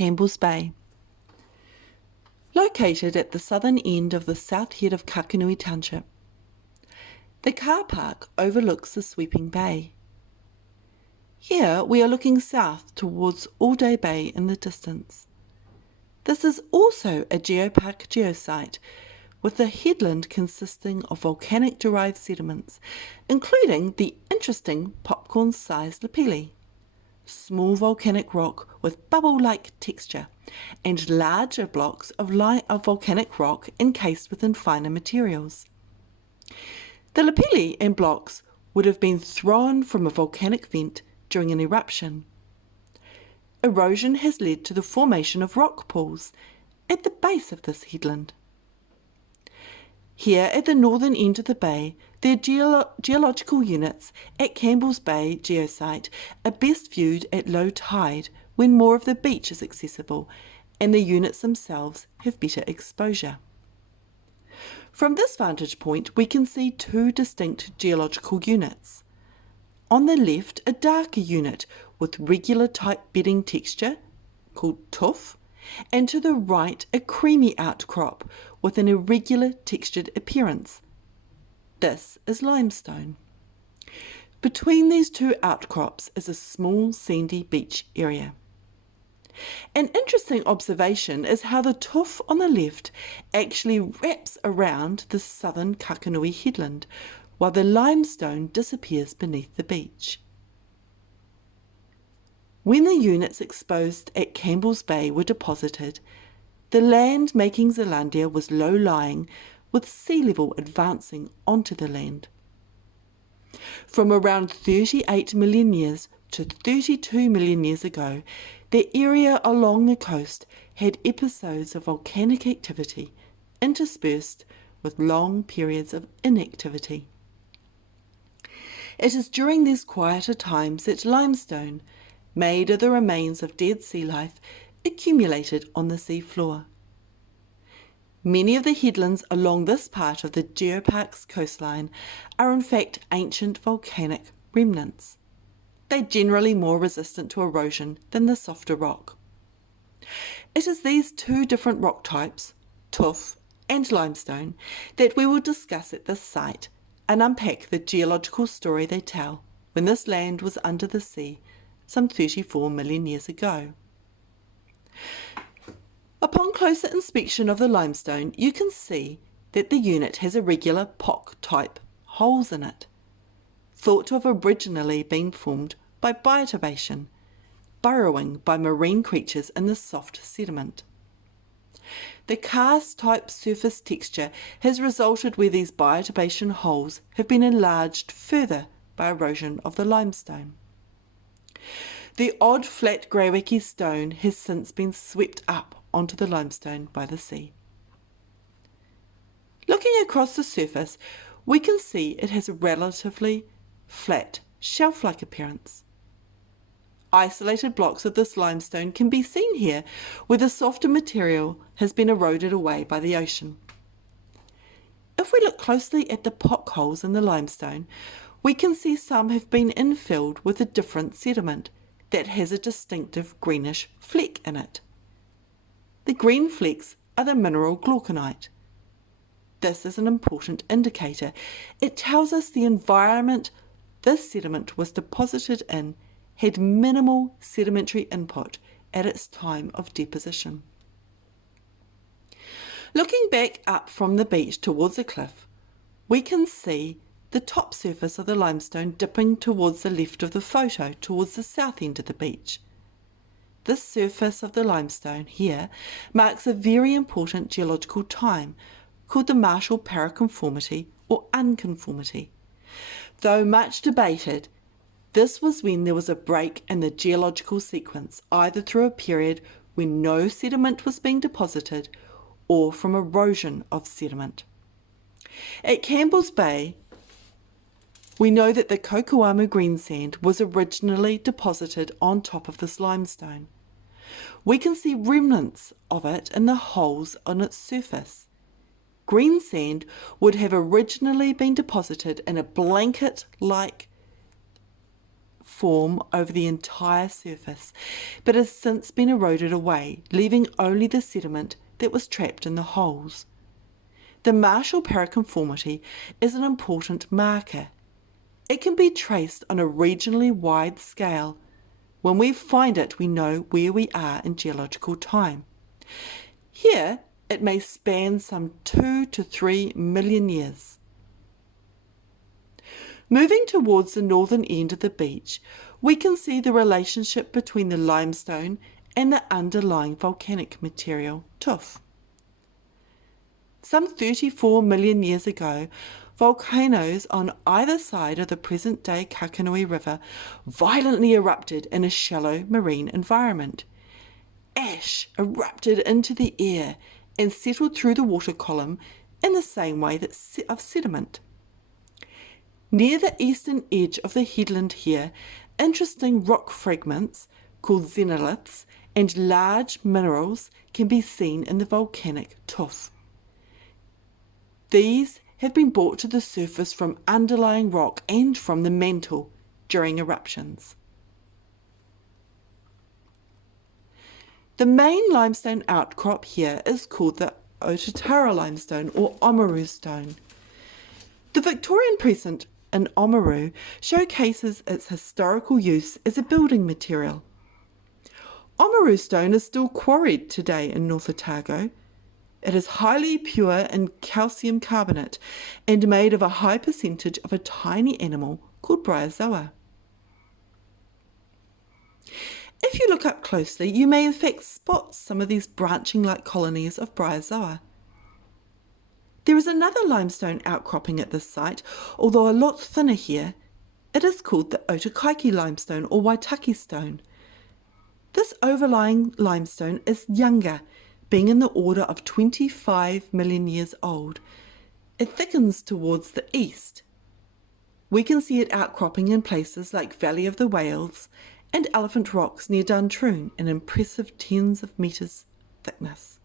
Campbells Bay. Located at the southern end of the south head of Kakanui Township, the car park overlooks the sweeping bay. Here we are looking south towards All-Day Bay in the distance. This is also a Geopark geosite, with the headland consisting of volcanic-derived sediments, including the interesting popcorn-sized lapilli, small volcanic rock with bubble-like texture, and larger blocks of volcanic rock encased within finer materials. The lapilli and blocks would have been thrown from a volcanic vent during an eruption. Erosion has led to the formation of rock pools at the base of this headland. Here at the northern end of the bay, the geological units at Campbells Bay geosite are best viewed at low tide when more of the beach is accessible and the units themselves have better exposure. From this vantage point, we can see two distinct geological units. On the left, a darker unit with regular type bedding texture, called tuff, and to the right, a creamy outcrop with an irregular textured appearance. This is limestone. Between these two outcrops is a small sandy beach area. An interesting observation is how the tuff on the left actually wraps around the southern Kakanui headland, while the limestone disappears beneath the beach. When the units exposed at Campbells Bay were deposited, the land making Zealandia was low-lying, with sea level advancing onto the land. From around 38 million years to 32 million years ago, the area along the coast had episodes of volcanic activity interspersed with long periods of inactivity. It is during these quieter times that limestone, made of the remains of dead sea life, accumulated on the sea floor. Many of the headlands along this part of the Geopark's coastline are in fact ancient volcanic remnants. They're generally more resistant to erosion than the softer rock. It is these two different rock types, tuff and limestone, that we will discuss at this site and unpack the geological story they tell when this land was under the sea some 34 million years ago. Upon closer inspection of the limestone, you can see that the unit has irregular pock-type holes in it, thought to have originally been formed by bioturbation, burrowing by marine creatures in the soft sediment. The karst-type surface texture has resulted where these bioturbation holes have been enlarged further by erosion of the limestone. The odd flat Waitaki stone has since been swept up onto the limestone by the sea. Looking across the surface, we can see it has a relatively flat, shelf-like appearance. Isolated blocks of this limestone can be seen here, where the softer material has been eroded away by the ocean. If we look closely at the pock holes in the limestone, we can see some have been infilled with a different sediment that has a distinctive greenish fleck in it. The green flecks are the mineral glauconite. This is an important indicator. It tells us the environment this sediment was deposited in had minimal sedimentary input at its time of deposition. Looking back up from the beach towards the cliff, we can see the top surface of the limestone dipping towards the left of the photo, towards the south end of the beach. This surface of the limestone here marks a very important geological time called the Marshall paraconformity or unconformity. Though much debated, this was when there was a break in the geological sequence, either through a period when no sediment was being deposited or from erosion of sediment. At Campbells Bay, we know that the Kokoamu greensand was originally deposited on top of this limestone. We can see remnants of it in the holes on its surface. Greensand would have originally been deposited in a blanket-like form over the entire surface, but has since been eroded away, leaving only the sediment that was trapped in the holes. The Marshall paraconformity is an important marker. It can be traced on a regionally wide scale. When we find it, we know where we are in geological time. Here, it may span some 2 to 3 million years. Moving towards the northern end of the beach, we can see the relationship between the limestone and the underlying volcanic material, tuff. Some 34 million years ago, volcanoes on either side of the present-day Kakanui River violently erupted in a shallow marine environment. Ash erupted into the air and settled through the water column in the same way of sediment. Near the eastern edge of the headland here, interesting rock fragments called xenoliths and large minerals can be seen in the volcanic tuff. These have been brought to the surface from underlying rock and from the mantle during eruptions. The main limestone outcrop here is called the Otatara limestone or Oamaru stone. The Victorian precinct in Oamaru showcases its historical use as a building material. Oamaru stone is still quarried today in North Otago. It is highly pure in calcium carbonate and made of a high percentage of a tiny animal called bryozoa. If you look up closely, you may in fact spot some of these branching-like colonies of bryozoa. There is another limestone outcropping at this site, although a lot thinner here. It is called the Waitaki limestone or Waitaki stone. This overlying limestone is younger, being in the order of 25 million years old. It thickens towards the east. We can see it outcropping in places like Valley of the Whales and Elephant Rocks near Duntroon in impressive tens of metres thickness.